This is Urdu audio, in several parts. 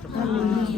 ਫਰਮਾ।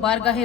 ਬਾਰਗਾਹ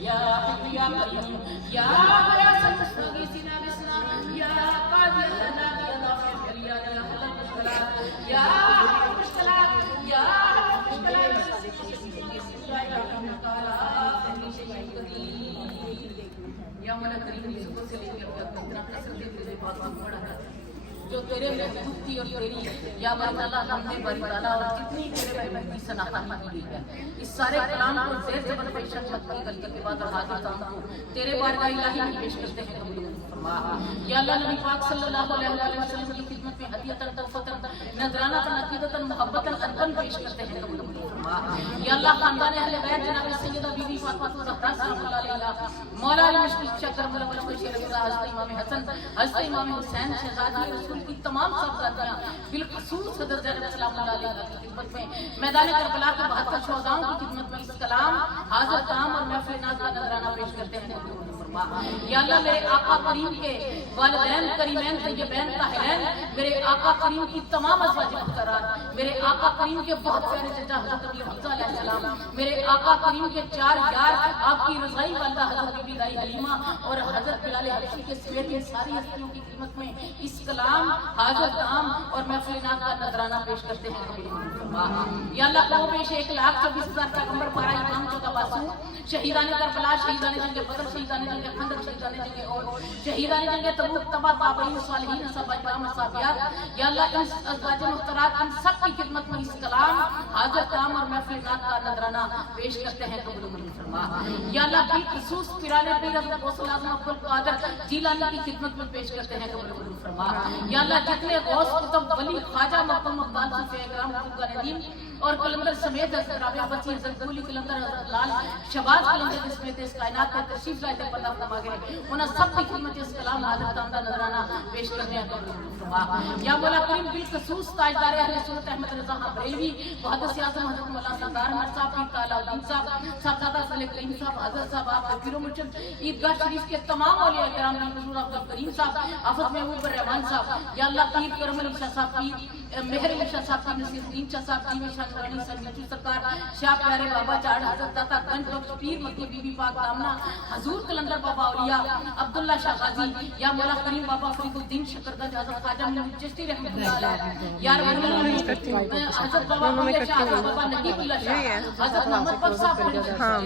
يا حي يا قيوم يا غياث المستغيثين بسنا يا قاضي الأنام يا دافع الفرياد يا حل المشكلات يا حل المشكلات يا حل المشكلات یا مولا کریم کی صبح سے لے کے اب تک اتنا کثرت تیرے پاس پڑا ہے جو تیرے محبوب تھی اور تیری یا باری تعالیٰ ہم نے باری تعالیٰ اور جتنی تیرے محبوب کی سناخانی کی گئی ہے اس سارے کلام کو زیر زبر پیشن مت کی غلطی کے بعد اور حاضر کام کو تیرے بارگاہ الہی میں پیش کرتے ہیں قبول فرما یا اللہ نبی پاک صلی اللہ علیہ وسلم کی خدمت میں ہدیۃ تحفۃ نذرانہ عقیدۃ محبت ارپن پیش کرتے ہیں قبول فرما یا اللہ خاندان اہل بیت جناب سیدہ بی بی فاطمہ زہرا سلام اللہ علیہا مولا علی مشکل شکر مولا بشیر رضا حضرت امام حسن حضرت امام حسین شہزادی رسول کی تمام صاحبزادیاں بالخصوص حضرت زینب سلام اللہ علیہ کی خدمت میں میدان کربلا کے 72 شہداؤں کی خدمت میں اس کلام حاضر کام اور محفل ناز کا نذرانہ پیش کرتے ہیں یا اللہ میرے آقا کریم کے والدین کریمین طیبین طاہرین میرے آقا کریم کی تمام ازواج محترمات میرے آقا کریم کے بہت پیارے چچا حضرت ابی حمزہ علیہ السلام میرے آقا کریم کے 4 یار آپ کی رضائی والدہ حضرت بی بی دائی حلیمہ اور حضرت بلال حبشی کے سویت ان ساری ہستیوں کی خدمت میں اس کلام حاضر کام اور محفل ناز کا نذرانہ پیش کرتے ہیں یا اللہ کو پیش 1,24,000 پیغمبر پارا امام چودہ باسو شہیدان کربلا شہیدان جنگ بدر شہیدان جنگ خندق شہیدان جنگ احد شہیدان جنگ تبوک تبا تابعین صالحین صحابہ کرام صحابیات یا اللہ ان ازواج محترمات ان سب کی خدمت میں اس کلام حاضر کام اور محفل ناز کا نذرانہ پیش کرتے ہیں قبول فرما یا اللہ بالخصوص پیران پیر حضرت غوث الاعظم عبد القادر جیلانی کی خدمت میں پیش کرتے ہیں قبول فرما یا اللہ جتنے غوث قطب ولی خواجہ مقبول مقبال صوفیاء کرام خدا ندیم اور کلندر سمیت حضرت رابعہ بچی حضرت کولی کلندر حضرت لال شباز کلندر جس میں اس کائنات میں تشریف لائے تھے پتہ فرما گئے انہیں سب کی خدمت اس کلام حاضر کام کا نذرانہ پیش کرنے ہیں یا مولا کریم بالخصوص تاجدار اہل سنت احمد رضا بریلوی محدث اعظم حضرت مولانا سردار احمد صاحب پیر تعالیٰ الدین صاحب صاحبزادہ فضل کریم صاحب حضرت صاحب آپ پیر و مرشد عیدگاہ شریف کے تمام اولیاء کرام حضور عبد الکریم صاحب حافظ محبوب الرحمان صاحب یا اللہ پیر کرم علی شاہ صاحب پیر مہر علی شاہ صاحب نصیر الدین شاہ صاحب جی میں شاہ نورانی سرمچو سرکار شاہ پیارے بابا چاڑ حضرت داتا گنج بخش پیر مکی بی بی پاک دامنا حضور کلندر بابا اولیاء عبداللہ شاہ غازی یا مولا کریم بابا فریق الدین شکرگنج حضرت خواجہ محمد چشتی رحمۃ اللہ علیہ یا رب العالمین حضرت بابا مولا شاہ حضرت بابا نقیب اللہ شاہ حضرت محمد بخش صاحب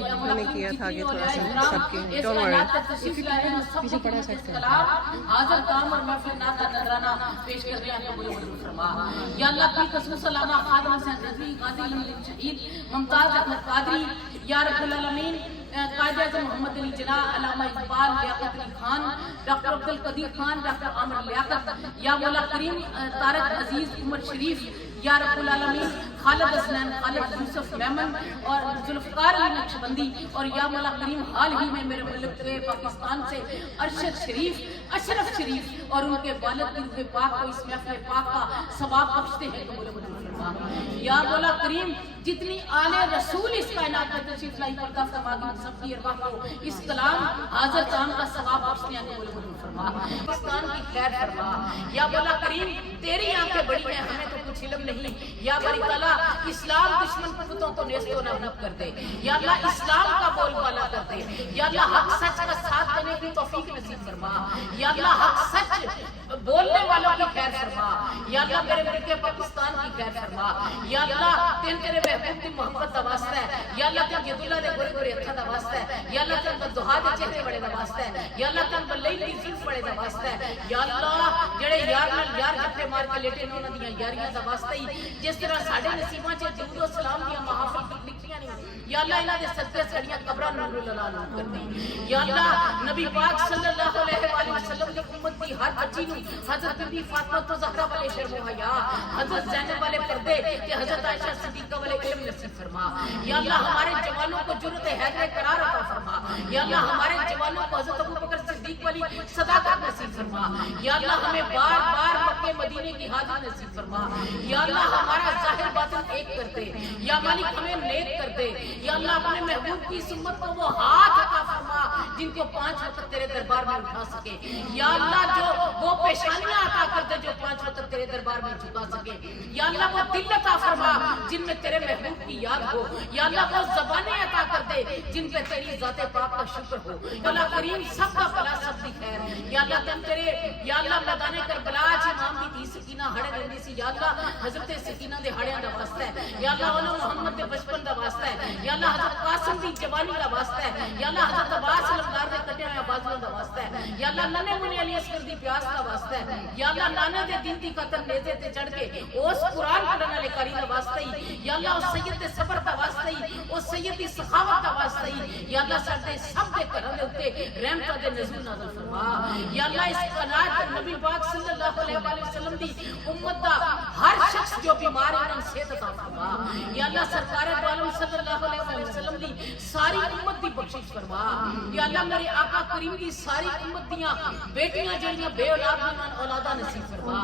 یا مولا کریم جتنی اولیاء اکرام اس کائنات کا تشریف لائے ہیں سب کی خدمت اس کلام حاضر کام اور محفل ناز کا نذرانہ پیش کر رہے ہیں قبول فرما یا اللہ کی قسم علامہ خادم حسین رضوی غازی علم شہید ممتاز احمد قادری یا رب العالمین قائد اعظم محمد علی جناح علامہ اقبال لیاقت علی خان ڈاکٹر عبد القدیر خان ڈاکٹر عامر لیاقت یا مولا کریم طارق عزیز عمر شریف یا رب العالمین خالد حسنین خالد یوسف میمن اور ذوالفقار علی نقشبندی اور یا مولا کریم حال ہی میں میرے ملک پاکستان سے ارشد شریف اشرف شریف اور ان کے والد کی روح پاک کو اس محفل پاک کا ثواب بخشتے ہیں قبول فرما یا مولا کریم جتنی آل رسول اس کائنات میں تشریف لائی پردہ فرما دی سب کی ارواح کو اس کلام حاضر کام کا ثواب بخشتے ہیں قبول فرما پاکستان کی خیر فرما یا مولا کریم تیری آنکھیں بڑی ہیں ہمیں تو کچھ علم نہیں یا باری تعالیٰ اسلام دشمن پتوں کو نیست و نابود کر دے یا اللہ اسلام کا بول بالا کر دے یا اللہ حق سچ کا ساتھ دینے کی توفیق نصیب فرما یا اللہ حق سچ بولنے والوں کی خیر فرما یا اللہ میرے ملک پاکستان کی خیر فرما یا اللہ تیرے محبوب کی محبت دا واسطہ ہے یا اللہ تین ید اللہ دے گورے گورے ہتھا دا واسطہ ہے یا اللہ تین بدوہا دے چہرے بڑے دا واسطہ ہے یا اللہ تین بلیل دی زلف بڑے دا واسطہ ہے یا اللہ جڑے یار نال یار جھٹے مار کے لیٹے نے انہاں دیاں یاریاں دا واسطہ ہی جس طرح ساڈے نصیباں چ درود و سلام دیاں محافل لکھیاں نہیں یا اللہ انہاں دے صدقے ساڈیاں قبراں نور اللہ نور کر دے یا اللہ نبی پاک صلی اللہ علیہ وآلہ وسلم دی امت دی ہر بچی نو حضرت بی بی فاطمہ زہرا والے شرم و حیا حضرت زینب والے پردے کہ حضرت عائشہ صدیقہ والے علم نصیب فرما یا اللہ ہمارے جوانوں کو جرأت حیدر قرار عطا فرما یا اللہ ہمارے جوانوں کو حضرت ابوبکر صدیق والی صداقت نصیب فرما یا اللہ ہمیں بار بار مکے مدینے کی حاجت نصیب فرما یا اللہ ہمارا ظاہر باطن ایک کر دے یا مالک ہمیں نیک کر دے یا اللہ اپنے محبوب کی سمت کو وہ ہاتھ عطا فرما جن کو 5 وقت تیرے دربار میں اٹھا سکے یا اللہ جو وہ پیشانیاں عطا کر دے جو 5 وقت تیرے دربار میں جھکا سکے یا اللہ وہ دل عطا فرما جن میں تیرے محبوب کی یاد ہو یا اللہ وہ زبانیں عطا کر دے جن پہ تیری ذات پاک کا شکر ہو یا اللہ کریم سب کا بھلا سب دی خیر یا اللہ تم تیرے یا اللہ میدان کربلا چ امام دی تھی سکینہ ہڑے رہندی سی یا اللہ حضرت سکینہ دے ہڑیاں دا واسطہ ہے یا اللہ انہوں محمد دے بچپن دا واسطہ ہے یا اللہ حضرت قاسم دی جوانی دا واسطہ ہے یا اللہ حضرت عباس علمدار دے کٹے ہوئے بازوؤں دا واسطہ ہے یا اللہ ننے منی علی اصغر دی پیاس دا واسطہ ہے یا اللہ نانے دے دین دی قتل نیزے تے چڑھ کے اس قرآن پڑھن والے قاری دا واسطہ ہی یا اللہ اس سید دے صبر دا واسطہ ہی اس سید دی سخاوت دا واسطہ ہی یا اللہ ساڈے سب دے گھراں دے اوتے رحمتاں دے نزول نازل فرما یا اللہ اس قناعت نبی پاک صلی اللہ علیہ وآلہ وسلم دی امت دا ہر شخص جو بیمار ہے انہاں صحت عطا فرما یا اللہ سرکار دو عالم صلی اللہ علیہ وآلہ وسلم دی ساری امت دی بخشش فرما یا اللہ میرے آقا کریم دی ساری امت دیاں بیٹیاں جڑیاں بے اولاد ہیں اولاداں نصیب فرما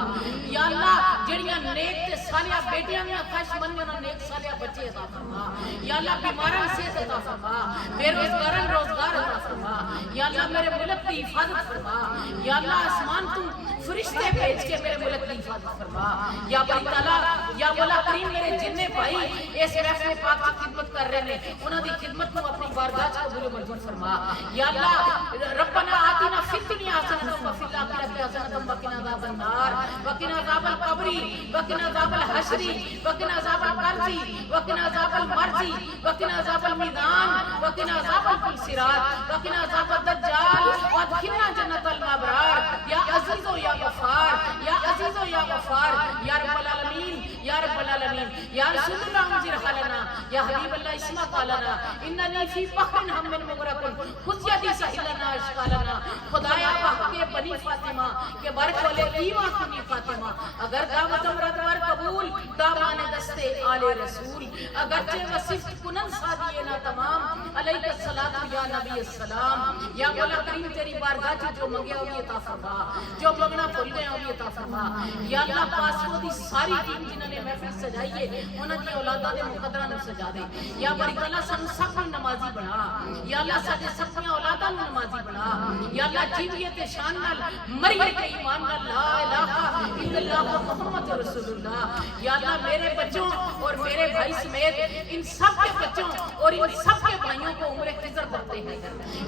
یا اللہ جڑیاں نیک تے صالحہ بیٹیاں ہیں خواہش مند انہاں نیک صالحہ بچے عطا فرما یا اللہ بیماراں صحت عطا فرما بے روزگاراں روزگار عطا فرما یا اللہ میرے ملک کی حفاظت فرما یا اللہ آسمان تو فرشتے بھیج کے میرے ملک کی حفاظت فرما یا باری تعالیٰ یا مولا کریم میرے جننے بھائی اس محفل پاک کی خدمت کر رہے ہیں انہاں دی خدمت کو اپنی بارگاہ کو قبول و منظور فرما یا اللہ ربنا آتنا فی الدنیا حسنۃ وفی الآخرۃ حسنۃ وقنا عذاب النار وقنا عذاب القبر وقنا عذاب الحشر وقنا عذاب القرض وقنا عذاب المرض وقنا عذاب المیدان وقنا عذاب الصراط وقنا عذاب الدجال وادخلنا جنت الابرار یا عزیز و یا غفار یا عزیز و یا غفار یا رب العالمین یا رب العالمین یا رسول اللہ انذر حالنا یا حبیب اللہ اسمع قالنا اننی فی فخر ہم من مغرق خذ یدی سہلنا اشکالنا خدایا بحق بنی فاطمہ کے برک والے ایمان کنی فاطمہ اگر دعوت مردوار قبول دامان دستے آل رسول اگرچہ وصف کنن سادینا تمام علیہ الصلاۃ یا نبی السلام یا مولا کریم تیری بارگاہ چ جو منگیا ہوئی عطا فرما جو منگنا بھول گیا ہوئی عطا فرما یا اللہ پاسو دی ساری ٹیم جنہوں نے محفل سجائی ہے انہاں دی اولاداں دے مقدراں نوں سجا دے یا باری تعالیٰ سانو سب نوں نمازی بنا یا اللہ ساڈے سب دیاں اولاداں نوں نمازی بنا یا اللہ جیویت شان نال مریت ایمان نال لا الہ الا اللہ محمد رسول اللہ یا اللہ میرے بچوں اور میرے بھائی سمیت ان سب کے بچوں اور ان سب کے بھائیوں کو عمر خضر کرتے ہیں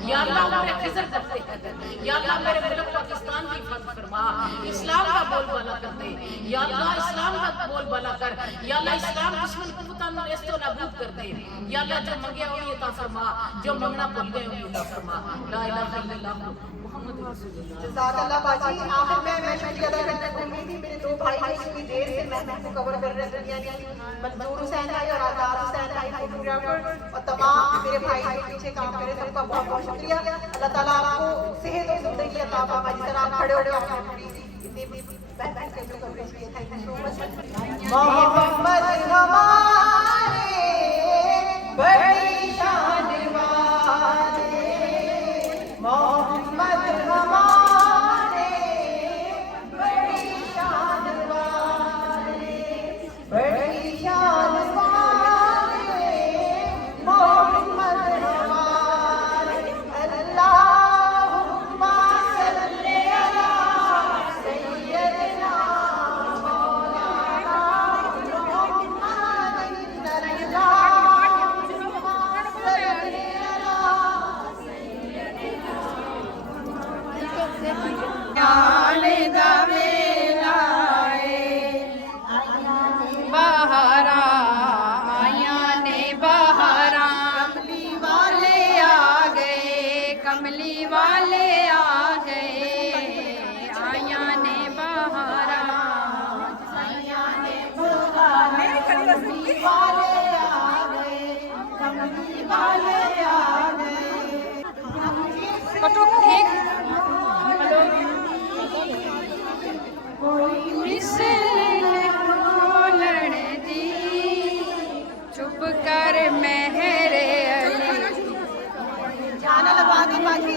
یا اللہ عمر خضر کرتے ہیں یا اللہ میرے ملک پاکستان کی حفاظت فرما اسلام کا بول بالا کر دے یا اللہ اسلام کا بول بالا کر یا اللہ اسلام دشمن قوتاں نوں نیست و نابود کر دے یا اللہ جو منگیا ہوئی عطا فرما جو منگنا بھول گئے ہوئی عطا فرما لا الہ الا اللہ محمد رسول اللہ جزاک اللہ باجی آخر میں شکریہ ادا کرنا چاہوں گی میرے 2 بھائی جو اتنی دیر سے محفل کو کور کر رہے ہیں یعنی منظور حسین بھائی اور آزاد حسین بھائی فوٹوگرافر اور تمام میرے بھائی جو پیچھے کام کر رہے ہیں سب کا بہت بہت شکریہ اللہ تعالیٰ آپ کو صحت اور زندگی عطا فرمائے جس طرح آپ کھڑے ہو کے اتنی بہترین سے جو پیش کیے تھینک یو سو مچ محمد ہمارے بڑی شان والے محمد ہمارے بڑی شان والے بڑی شان والے محمد ہمارے اللہم صلی علی سیدنا مولانا محمد اللہم صلی علی کملی والے آ گئے آیا نے بہارا آیا نے بہارا کملی والے آ گئے کملی والے آ گئے کٹو ٹھیک کوئی مثل کھولن دی چپ کر مہر علی جانا لگا دی باقی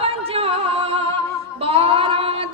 50 12